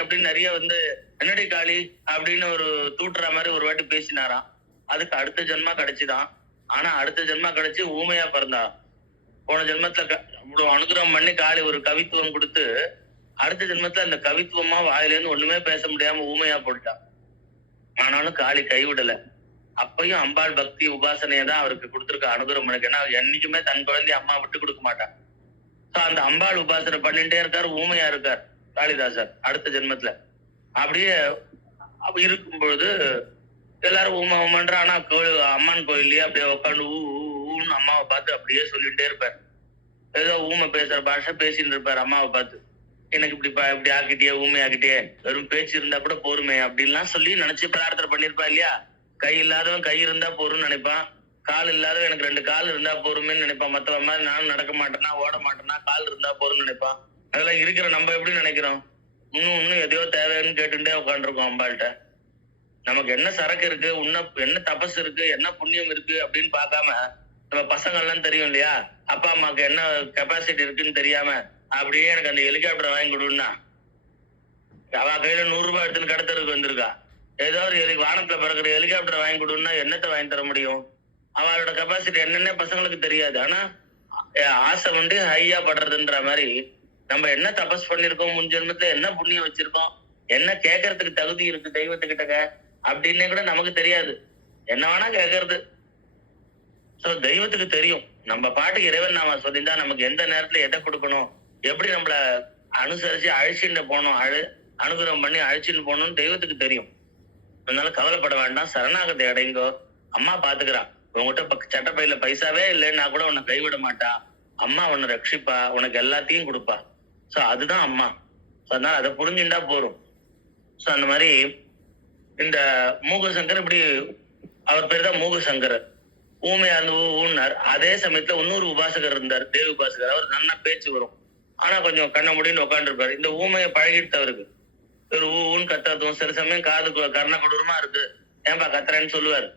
அப்படின்னு நிறைய என்னடி காளி அப்படின்னு ஒரு தூட்டுற மாதிரி ஒரு வாட்டி பேசினாராம். அதுக்கு அடுத்த ஜென்மா கிடைச்சுதான். ஆனா அடுத்த ஜென்மா கிடைச்சு ஊமையா பிறந்தா. போன ஜென்மத்துல இவ்வளவு அனுகிரகம் பண்ணி காளி ஒரு கவித்துவம் கொடுத்து அடுத்த ஜென்மத்துல அந்த கவித்துவமா வாயில இருந்து ஒண்ணுமே பேச முடியாம ஊமையா போட்டுட்டான். ஆனாலும் காளி கைவிடல. அப்பயும் அம்பாள் பக்தி உபாசனையை தான் அவருக்கு கொடுத்திருக்க அனுகிரகம் எனக்கு. ஏன்னா என்னைக்குமே தன் குழந்தைய அம்மா விட்டு கொடுக்க மாட்டான். அந்த அம்பாள் உபாசனை பண்ணிட்டே இருக்காரு, ஊமையா இருக்கார் காளிதாசர் அடுத்த ஜென்மத்துல. அப்படியே இருக்கும் பொழுது எல்லாரும் ஊமன்ற. ஆனா அம்மன் கோயில்லயே அப்படியே உட்காந்து ஊன்னு அம்மாவை பார்த்து அப்படியே சொல்லிட்டே இருப்பார். ஏதோ ஊமை பேசுற பாஷை பேசிட்டு இருப்பார் அம்மாவை பார்த்து. எனக்கு இப்படி ஆக்கிட்டியே, ஊமை ஆக்கிட்டியே, வெறும் பேச்சு இருந்தா கூட போருமே அப்படின்லாம் சொல்லி நினைச்சு பிரார்த்தனை பண்ணிருப்பா இல்லையா. கை இல்லாதவன் கை இருந்தா போரும்னு நினைப்பான், கால் இல்லாதவன் எனக்கு 2 கால் இருந்தா போருமேன்னு நினைப்பான். மத்தவன் மாதிரி நானும் நடக்க மாட்டேன்னா ஓட மாட்டேன்னா கால் இருந்தா போரும்னு நினைப்பான். அதெல்லாம் இருக்கிற நம்ம எப்படி நினைக்கிறோம்? இன்னும் எதையோ தேவைன்னு கேட்டுட்டே உட்காந்துருக்கோம் அம்பாள்கிட்ட. நமக்கு என்ன சரக்கு இருக்கு, என்ன தபஸ் இருக்கு, என்ன புண்ணியம் இருக்கு அப்படின்னு பார்க்காம, நம்ம பசங்க எல்லாம் தெரியும் இல்லையா, அப்பா அம்மாவுக்கு என்ன கெப்பாசிட்டி இருக்குன்னு தெரியாம அப்படியே எனக்கு அந்த ஹெலிகாப்டர் வாங்கி கொடுன்னா அவ கையில 100 ரூபாய் எடுத்துன்னு கடத்தருக்கு வந்திருக்கா. ஏதோ ஒரு வானத்துல பறக்கிற ஹெலிகாப்டர் வாங்கி கொடுன்னா என்னத்தை வாங்கி தர முடியும்? அவளோட கெப்பாசிட்டி என்னன்னே பசங்களுக்கு தெரியாது. ஆனா ஆசை ஹையா படுறதுன்ற மாதிரி நம்ம என்ன தபஸ் பண்ணிருக்கோம், முன் ஜென்மத்துல என்ன புண்ணியம் வச்சிருக்கோம், என்ன கேட்கறதுக்கு தகுதி இருக்கு தெய்வத்துக்கிட்ட அப்படின்னே கூட நமக்கு தெரியாது. என்ன வேணா கேட்கறது. சோ தெய்வத்துக்கு தெரியும். நம்ம பாட்டுக்கு இறைவன் நாம சொல்லியிருந்தா நமக்கு எந்த நேரத்துல எதை கொடுக்கணும், எப்படி நம்மள அனுசரிச்சு அழிச்சுட்டு போனோம், அனுகிரகம் பண்ணி அழிச்சுட்டு போகணும்னு தெய்வத்துக்கு தெரியும். அதனால கவலைப்பட வேண்டாம், சரணாகத்தை அடைங்கோ, அம்மா பாத்துக்கிறான். உங்ககிட்ட சட்டப்பையில பைசாவே இல்லைன்னா கூட உன்னை கைவிட மாட்டா. அம்மா உன்னை ரட்சிப்பா, உனக்கு எல்லாத்தையும் கொடுப்பா. சோ அதுதான் அம்மா. அதனால அதை புரிஞ்சுட்டா போறோம். சோ அந்த மாதிரி இந்த மூகசங்கர் இப்படி, அவர் பேர் தான் மூகசங்கர். ஊமையா இருந்து ஊன்னார். அதே சமயத்துல இன்னொரு உபாசகர் இருந்தார், தேவி உபாசகர். அவர் நல்லா பேச்சு வரும், ஆனா கொஞ்சம் கண்ண முடின்னு உட்காந்துருப்பாரு. இந்த ஊமையை பழகிட்டவருக்கு ஒரு ஊன்னு கத்தாத்தும். சில சமயம் காது கர்ண கொடூரமா இருக்கு, ஏன்பா கத்துறேன்னு சொல்லுவாரு.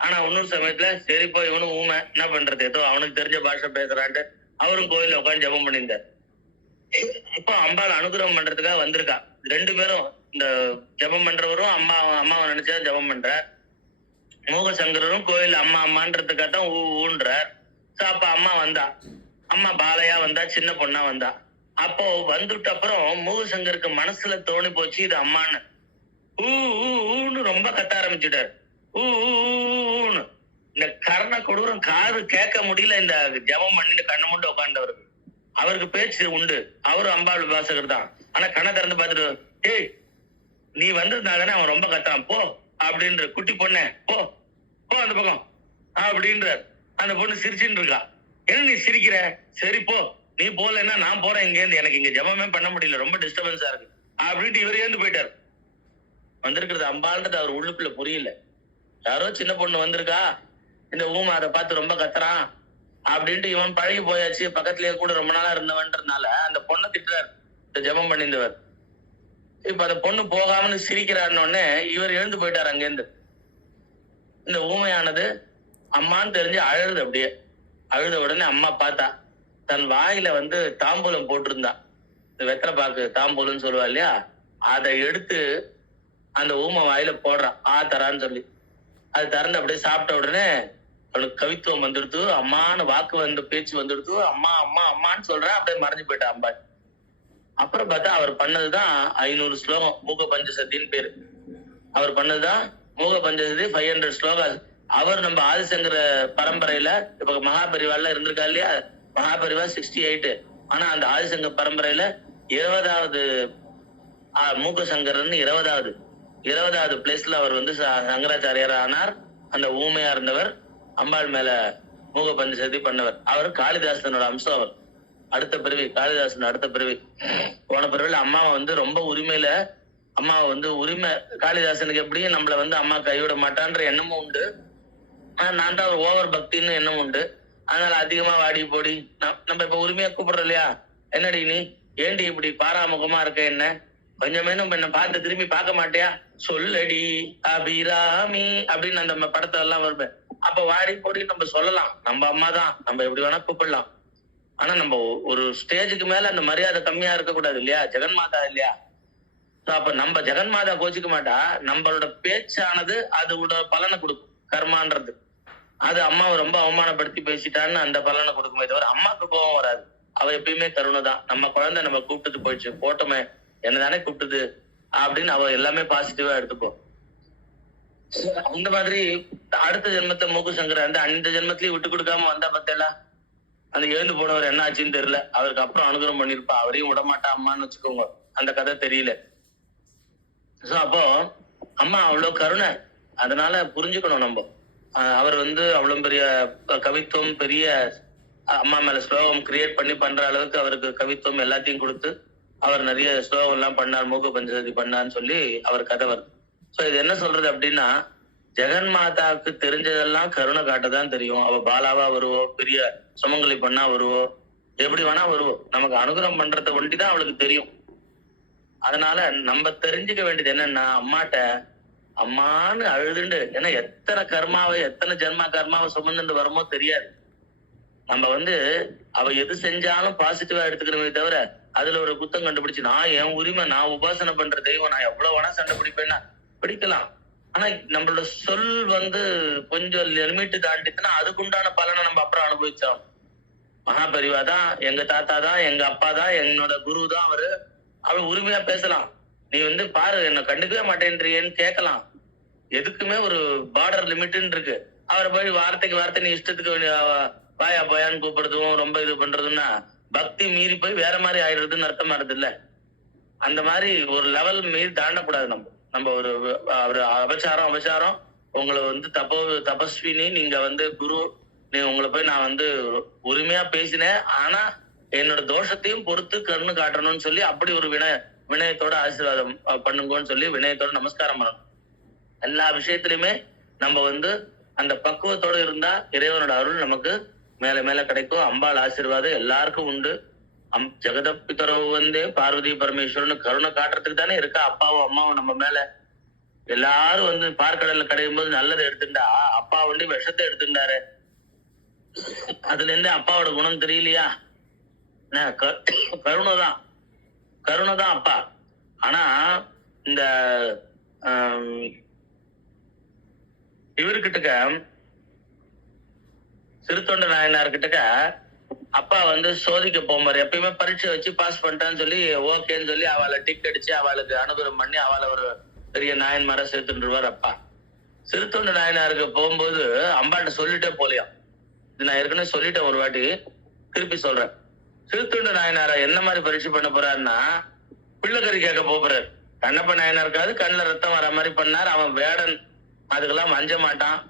ஆனா இன்னொரு சமயத்துல சரிப்பா இவனும் ஊமை, என்ன பண்றது, ஏதோ அவனுக்கு தெரிஞ்ச பாஷை பேசுறான்ட்டு அவரும் கோயில உட்காந்து ஜபம் பண்ணியிருந்தார். இப்போ அம்பாள் அனுகிரகம் பண்றதுக்காக வந்திருக்கா. 2 பேரும், இந்த ஜபம் பண்றவரும் அம்மாவை நினைச்சா ஜபம் பண்ற, மூகசங்கரும் கோயில் அம்மா அம்மான்றதுக்காகத்தான் ஊன்றார். அப்ப அம்மா வந்தா, அம்மா பாலையா வந்தா, சின்ன பொண்ணா வந்தா. அப்போ வந்துட்டு அப்புறம் மூகசங்கருக்கு மனசுல தோணி போச்சு இது அம்மான்னு. ஊன்னு ரொம்ப கத்த ஆரம்பிச்சுட்டாரு. ஊன்னு இந்த கர்ண கொடூரம் காது கேட்க முடியல. இந்த ஜபம் பண்ணிட்டு கண்ணை மூண்டு உட்காண்டவருக்கு, அவருக்கு பேச்சு உண்டு, அவரு அம்பாள் உபாசகர் தான். ஆனா கண்ணை திறந்து பார்த்துட்டு, ஏய் நீ வந்ததுனாலே அவன் ரொம்ப கத்தான், போ அப்படின்ற. குட்டி பொண்ணு போ போ அந்த பக்கம் அப்படின்றார். அந்த பொண்ணு சிரிச்சுட்டு இருக்கா. என்ன நீ சிரிக்கிற? சரி போ, நீ போலன்னா நான் போறேன் இங்க இருந்து, எனக்கு இங்க ஜபமே பண்ண முடியல, ரொம்ப டிஸ்டர்பன்ஸா இருக்கு அப்படின்ட்டு இவர் ஏந்து போயிட்டார். வந்திருக்கிறது அம்பாள்ன்றது அவர் உள்ளுக்குள்ள புரியல. யாரோ சின்ன பொண்ணு வந்திருக்கா, இந்த ஊமை அதை பார்த்து ரொம்ப கத்துறான் அப்படின்ட்டு இவன் பழகி போயாச்சு, பக்கத்துலயே கூட ரொம்ப நாளா இருந்தவன்றதுனால அந்த பொண்ணை திட்டுறார் இந்த ஜபம் பண்ணியிருந்தவர். இப்ப அந்த பொண்ணு போகாமனு சிரிக்கிறாருன்னு இவர் எழுந்து போயிட்டார் அங்கேருந்து. இந்த ஊமையானது அம்மான்னு தெரிஞ்சு அழுது. அப்படியே அழுத உடனே அம்மா பார்த்தா, தன் வாயில தாம்பூலம் போட்டிருந்தா, இந்த வெத்தலை பாக்கு தாம்பூலம்னு சொல்லுவா இல்லையா, அதை எடுத்து அந்த ஊமை வாயில போடுறான், தரான்னு சொல்லி. அது திறந்து அப்படியே சாப்பிட்ட உடனே அவளுக்கு கவித்துவம் வந்துடுத்து, அம்மான்னு வாக்கு பேச்சு வந்துடுத்து, அம்மா அம்மா அம்மான்னு சொல்றேன். அப்படியே மறைஞ்சு போயிட்டா அம்பாள். அப்புறம் பார்த்தா அவர் பண்ணதுதான் 500 ஸ்லோகம், மூக பஞ்சசத்தின்னு பேரு. அவர் பண்ணதுதான் மூக பஞ்சசதி 500 ஸ்லோகம். அவர் நம்ம ஆதிசங்கர பரம்பரையில இப்ப மகாபரிவால இருந்திருக்கா இல்லையா, மகாபரிவா 68. ஆனா அந்த ஆதிசங்கர பரம்பரையில 20வது மூகசங்கரன்னு 20வது பிளேஸ்ல அவர் சங்கராச்சாரியார் ஆனார். அந்த ஊமையா இருந்தவர் அம்பாள் மேல மூக பஞ்சசதி பண்ணவர். அவர் காளிதாசனோட அம்சம். அவர் அடுத்த பிறவி, காளிதாசன் அடுத்த பிறவி. போன பிறவில அம்மாவை ரொம்ப உரிமையில, அம்மாவை உரிமை, காளிதாசனுக்கு எப்படியும் நம்மள அம்மா கைவிட மாட்டான்ற எண்ணமும் உண்டு. நான் தான் ஒரு ஓவர் பக்தின்னு எண்ணம் உண்டு. அதனால அதிகமா வாடி போடி நம்ம இப்ப உரிமையா கூப்பிடுறோம் இல்லையா, என்னடி நீ ஏண்டி இப்படி பாராமுகமா இருக்க, என்ன கொஞ்சமே நம்ம என்ன பார்த்து திரும்பி பார்க்க மாட்டியா, சொல்லடி அபிராமி அப்படின்னு அந்த படத்தை எல்லாம் வருவேன். அப்ப வாடி போடி நம்ம சொல்லலாம், நம்ம அம்மா தான், நம்ம எப்படி வேணா கூப்பிடலாம். ஆனா நம்ம ஒரு ஸ்டேஜுக்கு மேல அந்த மரியாதை கம்மியா இருக்க கூடாது இல்லையா, ஜெகன்மாதா இல்லையா. அப்ப நம்ம ஜெகன்மாதா கோச்சிக்க மாட்டா. நம்மளோட பேச்சானது அதோட பலனை கொடுக்கும். கர்மான்றது. அது அம்மாவை ரொம்ப அவமானப்படுத்தி பேசிட்டான்னு அந்த பலனை கொடுக்குமே தவிர அம்மாவுக்கு கோபம் வராது. அவ எப்பயுமே கருணை தான். நம்ம குழந்தை நம்ம கூப்பிட்டுட்டு போயிடுச்சு, போட்டோமே, என்னதானே கூப்பிட்டுது அப்படின்னு அவ எல்லாமே பாசிட்டிவா எடுத்துப்போம். அந்த மாதிரி அடுத்த ஜென்மத்தை மூக்கு சங்கர அந்த ஜென்மத்திலயும் விட்டு கொடுக்காம வந்தா பத்தேல அந்த எழுந்து போனவர் என்ன ஆச்சுன்னு தெரியல. அவருக்கு அப்புறம் அனுகிரகம் பண்ணிருப்பா. அவரையும் விடமாட்டா அம்மான்னு வச்சுக்கோங்க. அந்த கதை தெரியல. சோ அப்போ அம்மா அவ்வளவு கருணை. அதனால புரிஞ்சுக்கணும் நம்ம. அவர் அவ்வளவு பெரிய கவித்துவம், பெரிய அம்மா மேல ஸ்லோகம் கிரியேட் பண்ணி பண்ற அளவுக்கு அவருக்கு கவித்துவம் எல்லாத்தையும் கொடுத்து அவர் நிறைய ஸ்லோகம் எல்லாம் பண்ணார், மூக பஞ்சதி பண்ணான்னு சொல்லி அவர் கதை வருது. சோ இது என்ன சொல்றது அப்படின்னா, ஜெகன் மாதாவுக்கு தெரிஞ்சதெல்லாம் கருணை காட்டதான் தெரியும். அவ பாலாவா வருவோம், பெரிய சுமங்கலி பண்ணா வருவோம், எப்படி வேணா வருவோம். நமக்கு அனுகிரகம் பண்றத ஒண்டிதான் அவளுக்கு தெரியும். அதனால நம்ம தெரிஞ்சுக்க வேண்டியது என்னன்னா, அம்மாட்ட அம்மான்னு அழுதுண்டு, ஏன்னா எத்தனை கர்மாவை, எத்தனை ஜென்மா கர்மாவை சுமந்துட்டு வருமோ தெரியாது. நம்ம அவ எது செஞ்சாலும் பாசிட்டிவா எடுத்துக்கிறோமே தவிர அதுல ஒரு குத்தம் கண்டுபிடிச்சு நான் என் உரிமை, நான் உபாசனை பண்ற தெய்வம், நான் எவ்வளவு வேணா சண்டை பிடிப்பேன்னா பிடிக்கலாம். ஆனா நம்மளோட சொல் கொஞ்சம் லிமிட் தாண்டிச்சுன்னா அதுக்குண்டான பலனை நம்ம அப்புறம் அனுபவிச்சோம். மகாபரிவா தான், எங்க தாத்தா தான், எங்க அப்பா தான், என்னோட குரு தான் அவரு. அவள் உரிமையா பேசலாம். நீ பாரு என்ன கண்டுக்கவே மாட்டேன்றீன்னு கேட்கலாம். எதுக்குமே ஒரு பார்டர் லிமிட்னு இருக்கு. அவரை போய் வார்த்தைக்கு வார்த்தை நீ இஷ்டத்துக்கு பாயா போயான்னு கூப்பிடுறதும் ரொம்ப இது பண்றதுன்னா பக்தி மீறி போய் வேற மாதிரி ஆயிடுறதுன்னு அர்த்தமா இருது இல்ல. அந்த மாதிரி ஒரு லெவல் மீறி தாண்டக்கூடாது. நம்ம ஒரு அபச்சாரம் உங்களை தபஸ்வினி, நீங்க குரு, நீ உங்களை போய் நான் உரிமையா பேசினேன், ஆனா என்னோட தோஷத்தையும் பொறுத்து கண்ணு காட்டணும்னு சொல்லி அப்படி ஒரு வினயத்தோட ஆசீர்வாதம் பண்ணுங்கன்னு சொல்லி வினயத்தோட நமஸ்காரம் பண்ணணும். எல்லா விஷயத்திலுமே நம்ம அந்த பக்குவத்தோட இருந்தா இறைவனோட அருள் நமக்கு மேல மேல கிடைக்கும். அம்பாள் ஆசீர்வாதம் எல்லாருக்கும் உண்டு. ஜெகதப்பித்தரவு பார்வதி பரமேஸ்வரன் கருணை காட்டுறதுக்கு தானே இருக்கா அப்பாவும் அம்மாவும் நம்ம மேல. எல்லாரும் பார்க்கடல்ல கிடையும் போது நல்லதை எடுத்துட்டா, அப்பா விஷத்தை எடுத்துட்டாரு. அதுல இருந்து அப்பாவோட குணம் தெரியலையா? கருணைதான் அப்பா. ஆனா இந்த இவர்கிட்ட சிறுத்தொண்ட நாயனார்கிட்ட அப்பா சோதிக்க போவாரு. எப்பயுமே பரீட்சை வச்சு பாஸ் பண்ணிட்டான்னு சொல்லி ஓகேன்னு சொல்லி அவளை டிக் அடிச்சு அவளுக்கு அனுகிரகம் பண்ணி அவளை ஒரு பெரிய நாயன்மாரா சேர்த்துருவார் அப்பா. சிறுத்தொண்ட நாயனாருக்கு போகும்போது அம்பாட்ட சொல்லிட்டே போலியாம். இது நான் ஏற்கனவே சொல்லிட்டேன், ஒரு வாட்டி திருப்பி சொல்றேன். சிறுத்தொண்ட நாயனாரா என்ன மாதிரி பரீட்சை பண்ண போறாருன்னா, பிள்ளைக்கறி கேட்க போறாரு. கண்ணப்ப நாயனாருக்காவது கண்ணுல ரத்தம் வர மாதிரி பண்ணார். அவன் வேடன், அதுக்கெல்லாம் மஞ்ச மாட்டான்.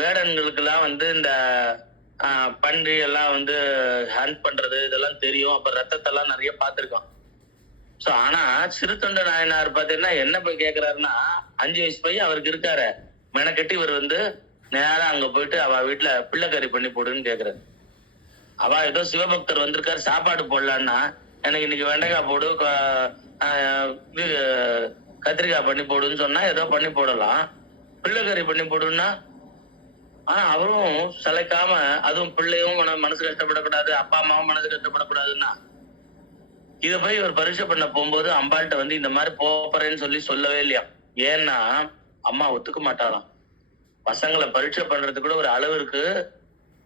வேடன்களுக்கு எல்லாம் இந்த பன்றி எல்லாம் ஹண்ட் பண்றது இதெல்லாம் தெரியும். அப்ப ரத்தத்தெல்லாம் நிறைய பார்த்திருக்கான். சோ ஆனா சிறுத்தொண்ட நாயனார் பாத்தீங்கன்னா என்ன போய் கேக்குறாருன்னா, 5 வயசு பையன் அவருக்கு இருக்காரு, மெனக்கட்டி இவர் நேரா அங்க போயிட்டு அவ வீட்டுல பிள்ளைக்கறி பண்ணி போடுன்னு கேக்குறாரு. அவ ஏதோ சிவபக்தர் வந்திருக்காரு சாப்பாடு போடலான்னா, எனக்கு இன்னைக்கு வெண்டைக்காய் போடு, கத்திரிக்காய் பண்ணி போடுன்னு சொன்னா ஏதோ பண்ணி போடலாம். பிள்ளைக்கறி பண்ணி போடுன்னா அவரும் சளைக்காம, அதுவும் பிள்ளையும் மனசு கஷ்டப்படக்கூடாது, அப்பா அம்மாவும் மனசு கஷ்டப்படக்கூடாதுன்னா இத போய் ஒரு பரீட்சை பண்ண போகும்போது அம்பாள்கிட்ட இந்த மாதிரி போறேன்னு சொல்லவே இல்லையா. ஏன்னா அம்மா ஒத்துக்க மாட்டாளாம். பசங்களை பரீட்சை பண்றது கூட ஒரு அளவு இருக்கு.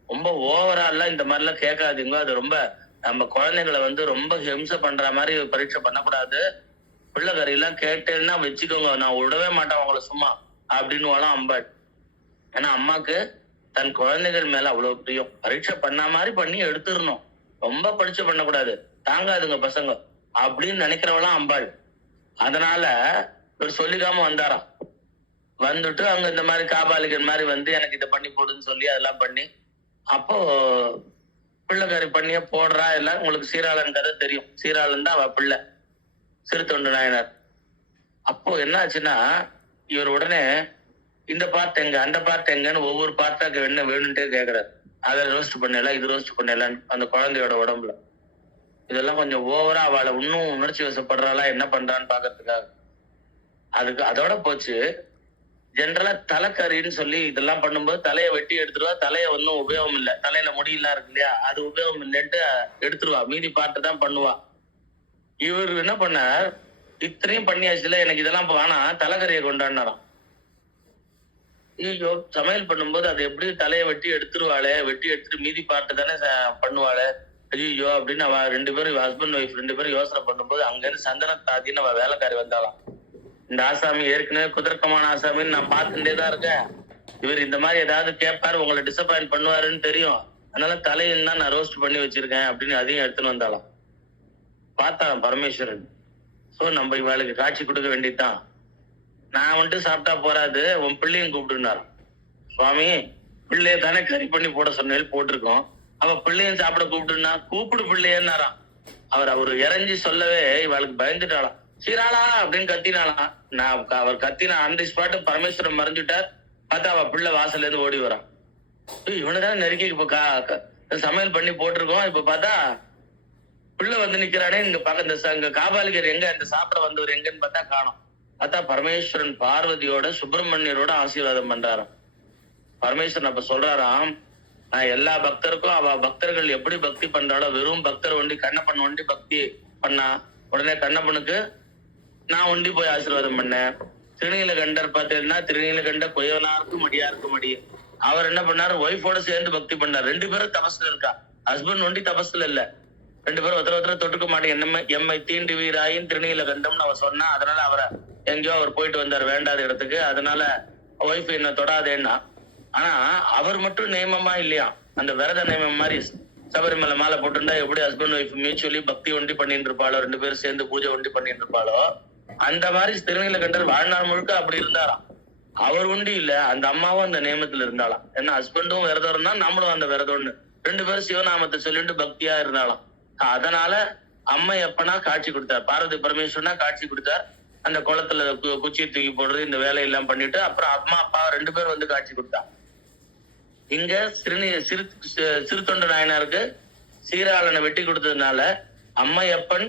ரொம்ப ஓவரா எல்லாம் இந்த மாதிரி எல்லாம் கேட்காதீங்க. அது ரொம்ப நம்ம குழந்தைங்களை ரொம்ப ஹிம்சை பண்ற மாதிரி பரீட்சை பண்ணக்கூடாது. பிள்ளைக்கறி எல்லாம் கேட்டேன்னா வச்சுக்கோங்க, நான் விடவே மாட்டேன் உங்களை சும்மா அப்படின்னு அம்பாள். ஏன்னா அம்மாக்கு தன் குழந்தைகள் மேல அவ்வளவு பிரியம். பரீட்சை பண்ண மாதிரி பண்ணி எடுத்துடணும், ரொம்ப பரீட்சை பண்ணக்கூடாது, தாங்காதுங்க பசங்க அப்படின்னு நினைக்கிறவளாம் அம்பாள். அதனால இவர் சொல்லிக்காம வந்தாராம். வந்துட்டு அவங்க இந்த மாதிரி காபாலிகன் மாதிரி எனக்கு இதை பண்ணி போடுன்னு சொல்லி அதெல்லாம் பண்ணி, அப்போ பிள்ளைக்கறி பண்ணிய போடுறா. எல்லாம் உங்களுக்கு சீராளன் கதை தெரியும். சீராளன் தான் அவ பிள்ளை, சிறுத்தொண்டு நாயனார். அப்போ என்ன ஆச்சுன்னா, இவர் உடனே இந்த பார்ட் எங்க, அந்த பார்ட் எங்கன்னு ஒவ்வொரு பார்ட்டாக்கு என்ன வேணும்ட்டே கேக்குறாரு. அதை ரோஸ்ட் பண்ணலாம், இது ரோஸ்ட் பண்ணலான்னு அந்த குழந்தையோட உடம்புல. இதெல்லாம் கொஞ்சம் ஓவரா அவளை இன்னும் உணர்ச்சி வசப்படுறாளா என்ன பண்றான்னு பாக்குறதுக்காக. அதோட போச்சு. ஜென்ரலா தலைக்கறின்னு சொல்லி இதெல்லாம் பண்ணும்போது தலையை வெட்டி எடுத்துருவா. தலையை உபயோகம் இல்லை, தலையில முடியெல்லாம் இருக்கு இல்லையா, அது உபயோகம் இல்லைன்ட்டு எடுத்துருவா. மீதி பார்ட்டு தான் பண்ணுவா. இவர் என்ன பண்ணார், இத்தனையும் பண்ணியாச்சுல, எனக்கு இதெல்லாம் இப்ப வேணாம், தலைக்கறியை கொண்டாடினாராம். ஐயோ, சமையல் பண்ணும்போது அது எப்படி தலையை வெட்டி எடுத்துருவாளே, வெட்டி எடுத்துட்டு மீதி பாட்டு தானே பண்ணுவாளே, ஐயோ அப்படின்னு அவ 2 பேரும் ஹஸ்பண்ட் ஒய்ஃப் 2 பேரும் யோசனை பண்ணும்போது அங்க இருந்து சந்தன தாதின்னு அவ வேலைக்காரி வந்தாளாம். இந்த ஆசாமி ஏற்கனவே குதர்க்கமான ஆசாமின்னு நான் பார்த்துட்டே தான் இருக்கேன். இவர் இந்த மாதிரி ஏதாவது கேட்பாரு, உங்களை டிசப்பாயிண்ட் பண்ணுவாருன்னு தெரியும். அதனால தலையில் தான் நான் ரோஸ்ட் பண்ணி வச்சிருக்கேன் அப்படின்னு அதையும் எடுத்துன்னு வந்தாலாம். பார்த்தாலாம் பரமேஸ்வரன். சோ நம்ம இவாளுக்கு காட்சி கொடுக்க வேண்டியதுதான். நான் வந்துட்டு சாப்பிட்டா போறாது, உன் பிள்ளையும் கூப்பிட்டுனார். சுவாமி, பிள்ளைய தானே கறி பண்ணி போட சொன்னேன், போட்டிருக்கோம். அவ பிள்ளையும் சாப்பிட கூப்பிட்டுனா, கூப்பிடு பிள்ளையன்னாராம். அவர் இறஞ்சி சொல்லவே இவளுக்கு பயந்துட்டாளாம். சீராளா அப்படின்னு கத்தினாலாம். அவர் கத்தின ஆன் தி ஸ்பாட் பரமேஸ்வரன் மறைஞ்சுட்டார். பார்த்தா அவ பிள்ளை வாசல்ல இருந்து ஓடி வரான். இவனதான் நெருக்கி இப்ப சமையல் பண்ணி போட்டிருக்கோம். இப்ப பார்த்தா பிள்ளை வந்து நிக்கிறானே, இங்க பாக்க இந்த காபாலிகர் எங்க, இந்த சாப்பிட வந்தவர் எங்கன்னு பார்த்தா காணோம். பார்த்தா பரமேஸ்வரன் பார்வதியோட சுப்பிரமணியரோட ஆசீர்வாதம் பண்றாராம். பரமேஸ்வரன் அப்ப சொல்றாராம், நான் எல்லா பக்தருக்கும் அவ பக்தர்கள் எப்படி பக்தி பண்றாளோ, வெறும் பக்தர் ஒண்டி கண்ணப்பன் ஒண்டி பக்தி பண்ணா, உடனே கண்ணப்பனுக்கு நான் ஒண்டி போய் ஆசீர்வாதம் பண்ணேன். திருநீலகண்டர் பார்த்தீங்கன்னா திருநீலகண்ட கொயவனாருக்கும் மடியாருக்கும் மடி. அவர் என்ன பண்ணாரு, ஒய்ஃபோட சேர்ந்து பக்தி பண்ணார். 2 பேரும் தபஸ்ல இருக்கா. ஹஸ்பண்ட் ஒண்டி தபஸ்ல இல்ல, 2 பேரும் ஒருத்தர தொட்டுக்க மாட்டேங்க. எம்மை தீண்டு வீராயின் திருநீலகண்டம்னு அவர் சொன்னா, அதனால அவரை எங்கேயோ அவர் போயிட்டு வந்தார் வேண்டாத இடத்துக்கு. அதனால ஒய்ஃப் என்ன தொடாதேன்னா. ஆனா அவர் மட்டும் நியமமா இல்லையா, அந்த விரத நியமம் மாதிரி சபரிமலை மாலை போட்டுருந்தா எப்படி ஹஸ்பண்ட் ஒய்ஃப் மியூச்சுவலி பக்தி ஒண்டி பண்ணிட்டு இருப்பாளோ, 2 பேரும் சேர்ந்து பூஜை ஒண்டி பண்ணிட்டு இருப்பாளோ, அந்த மாதிரி திருநீலகண்டர் வாழ்நாள் முழுக்க அப்படி இருந்தாராம். அவர் உண்டி இல்ல, அந்த அம்மாவும் அந்த நியமத்துல இருந்தாலாம். ஏன்னா ஹஸ்பண்டும் விரதம் இருந்தா நம்மளும் அந்த விரதம்னு 2 பேரும் சிவநாமத்தை சொல்லிட்டு பக்தியா இருந்தாலாம். அதனால அம்மா எப்பனா காட்சி கொடுத்தார், பார்வதி பரமேஸ்வரனா காட்சி கொடுத்தார். அந்த குளத்துல குச்சியை தூக்கி போடுறது இந்த வேலையெல்லாம் பண்ணிட்டு அப்புறம் அம்மா அப்பா 2 பேரும் வந்து காட்சி கொடுத்தா. இங்க சிறு தொண்ட நாயனாருக்கு சீராளனை வெட்டி கொடுத்ததுனால அம்மையப்பன்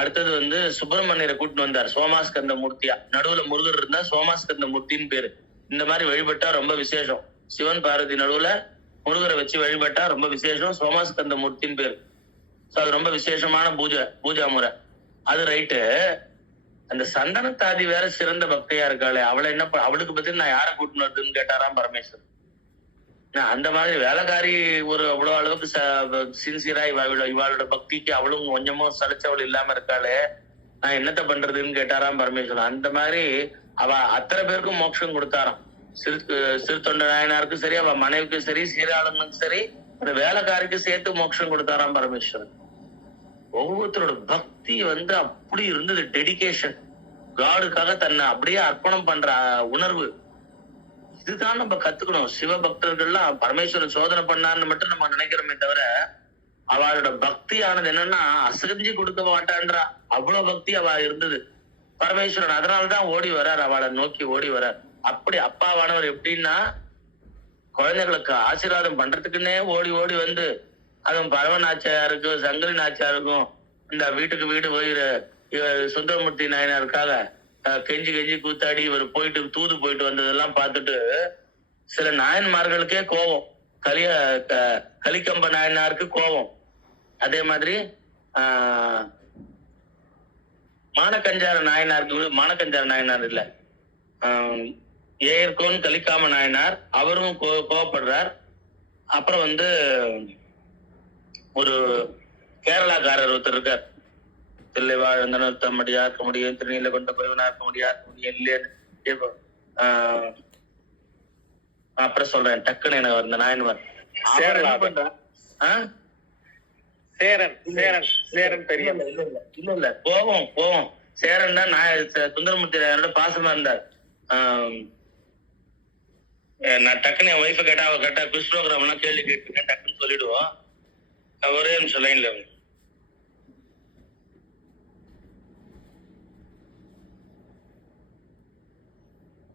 அடுத்தது வந்து சுப்பிரமணியரை கூட்டிட்டு வந்தார் சோமாஸ்கந்த மூர்த்தியா. நடுவுல முருகர் இருந்தா சோமாஸ்கந்த மூர்த்தின்னு பேரு. இந்த மாதிரி வழிபட்டா ரொம்ப விசேஷம். சிவன் பார்வதி நடுவுல முருகரை வச்சு வழிபட்டா ரொம்ப விசேஷம். சோமாஸ்கந்த மூர்த்தின்னு பேரு. அது ரொம்ப விசேஷமான பூஜா முறை. அது ரைட்டு. அந்த சந்தன தாதி வேற சிறந்த பக்தையா இருக்காளே, அவளை என்ன அவளுக்கு பத்தி நான் யாரை கூட்டின்னு வருதுன்னு கேட்டாராம் பரமேஸ்வரன். அந்த மாதிரி வேலைக்காரி ஒரு அவ்வளவு அளவுக்கு சின்சியரா இவாளோட பக்திக்கு அவளும் கொஞ்சமும் சலிச்சவள் இல்லாம இருக்காளே, நான் என்னத்த பண்றதுன்னு கேட்டாராம் பரமேஸ்வரன். அந்த மாதிரி அவ அத்தனை பேருக்கும் மோட்சம் கொடுத்தாராம். சிறு தொண்ட நாயனாருக்கும் சரி, அவ மனைவிக்கும் சரி, சீராளனுக்கும் சரி, அந்த வேலைக்காரிக்கு சேர்த்து மோட்சம் கொடுத்தாராம் பரமேஸ்வரன். ஒவ்வொருத்தரோட பக்தி வந்து அப்படி இருந்தது. டெடிகேஷன், காடுக்காக தன்னை அப்படியே அர்ப்பணம் பண்ற உணர்வு. இதுதான் நம்ம கத்துக்கணும். சிவ பக்தர்கள்லாம் பரமேஸ்வரன் சோதனை பண்ணான்னு மட்டும் நம்ம நினைக்கிறோமே தவிர, அவளோட பக்தியானது என்னன்னா அசைஞ்சு கொடுக்க மாட்டான்றா. அவ்வளவு பக்தி அவ இருந்தது பரமேஸ்வரன். அதனாலதான் ஓடி வர்றார், அவளை நோக்கி ஓடி வர்றார். அப்படி அப்பாவானவர் எப்படின்னா, குழந்தைகளுக்கு ஆசீர்வாதம் பண்றதுக்குன்னே ஓடி ஓடி வந்து, அதுவும் பரவ நாச்சியாருக்கும் சங்கரி நாச்சியாருக்கும் இந்த வீட்டுக்கு வீடு போய் சுந்தரமூர்த்தி நாயனாருக்காக கெஞ்சி கெஞ்சி கூத்தாடி இவர் போயிட்டு தூது போயிட்டு வந்ததெல்லாம் பார்த்துட்டு சில நாயன்மார்களுக்கே கோபம். கலிக்கம்ப நாயனாருக்கு கோபம். அதே மாதிரி மானக்கஞ்சார நாயனார் இல்ல, ஏற்கோன் கலிக்காம நாயனார் அவரும் கோவப்படுறார். அப்புறம் வந்து ஒரு கேரளாக்காரர் ஒருத்தர் இருக்கார், தில்லைவாழ்ந்தனர்த்தமடியா இருக்க முடியும், திருநீல கொண்ட குறைவனா இருக்க முடியும் இல்லையா. அப்புறம் சொல்றேன் டக்குன்னு எனக்கு இந்த நாயன்மார் இல்ல போவோம் சேரன் தான் சுந்தரமூர்த்தி நாயனோட பாசமா இருந்தார். நான் டக்குன்னு என் ஒய்ஃபை கேட்டா அவ கேட்டா கிறிஸ்டோகிராம் எல்லாம் கேள்வி கேட்டிருக்கேன், டக்குன்னு சொல்லிடுவோம். ஒரே நிமிஷம் லைன்ல